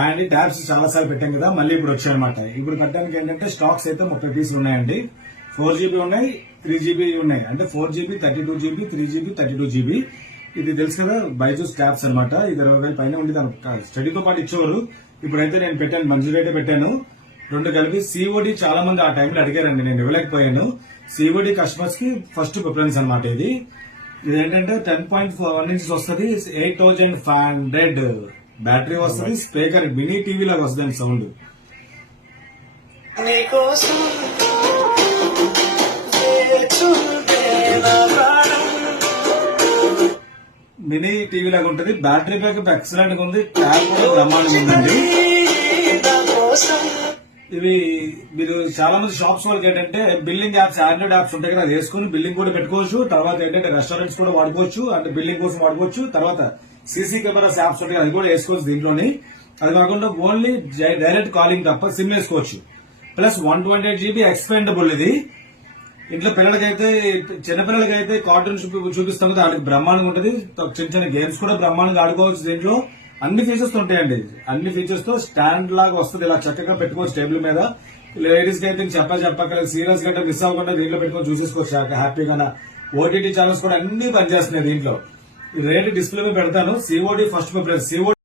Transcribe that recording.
And tabs చాలా సార్లు పెట్టాం కదా, మళ్ళీ ఇప్పుడు వచ్చాయి అనమాట. ఇప్పుడు పెట్టడానికి ఏంటంటే స్టాక్స్ అయితే 30 పీసులు ఉన్నాయండి. 4GB ఉన్నాయి, 3GB ఉన్నాయి. అంటే 4GB, 32GB, 3GB, 32GB. ఇది తెలుసు కదా, బైజూస్ ట్యాబ్స్ అనమాట. ఇది 20,000 పైన ఉండి దాని స్టడీతో పాటు ఇచ్చేవారు. ఇప్పుడైతే నేను పెట్టాను, మంజూరు అయితే పెట్టాను. రెండు కలిపి. సిఓడి చాలా మంది ఆ టైంలో అడిగారండి, నేను ఇవ్వలేకపోయాను. సిఓడి కస్టమర్స్ కి ఫస్ట్ ప్రిఫరెన్స్ అనమాట. ఇది ఏంటంటే 10.1 ఇంచెస్ వస్తుంది, 8500 బ్యాటరీ వస్తుంది, స్పీకర్ మినీ టీవీ లాగా వస్తుంది సౌండ్. మినీ టీవీ లాగా ఉంటుంది. బ్యాటరీ బ్యాకప్ ఎక్సలెంట్ గా ఉంది. ట్యాబ్ కూడా బ్రహ్మాండంగా ఉందండి. ఇవి మీరు చాలా మంది షాప్స్ వాళ్ళకి ఏంటంటే బిల్లింగ్ యాప్స్, ఆండ్రాయిడ్ యాప్స్ ఉంటాయి కదా, అది వేసుకుని బిల్లింగ్ కూడా పెట్టుకోవచ్చు. తర్వాత ఏంటంటే రెస్టారెంట్స్ కూడా వాడుకోవచ్చు, అంటే బిల్లింగ్ కోసం వాడుకోవచ్చు. తర్వాత సీసీ కెమెరాస్ యాప్స్ ఉంటాయి, అది కూడా వేసుకోవచ్చు దీంట్లోని. అది కాకుండా ఓన్లీ డైరెక్ట్ కాలింగ్ తప్ప సిమ్ వేసుకోవచ్చు. Plus 128GB expendable. ఇది ఇంట్లో పిల్లలకైతే, చిన్నపిల్లలకైతే కార్టూన్ చూపిస్తాం కదా, వాళ్ళకి బ్రహ్మాండంగా ఉంటుంది. చిన్న చిన్న గేమ్స్ కూడా బ్రహ్మాండంగా ఆడుకోవచ్చు. దీంట్లో అన్ని ఫీచర్స్ ఉంటాయండి. అన్ని ఫీచర్స్ తో స్టాండ్ లాగా వస్తుంది, ఇలా చక్కగా పెట్టుకోవచ్చు టేబుల్ మీద. లేడీస్ కి అయితే చెప్పక్కర్లేదు, సీరియల్స్ గట్రా మిస్ అవ్వకుండా దీంట్లో పెట్టుకొని చూసేసుకోవచ్చు హ్యాపీగా. ఓటీటీ ఛానల్స్ కూడా అన్ని పనిచేస్తున్నాయి దీంట్లో. రేట్ డిస్ప్లే మీద పెడతాను. COD first preference. సిఓడి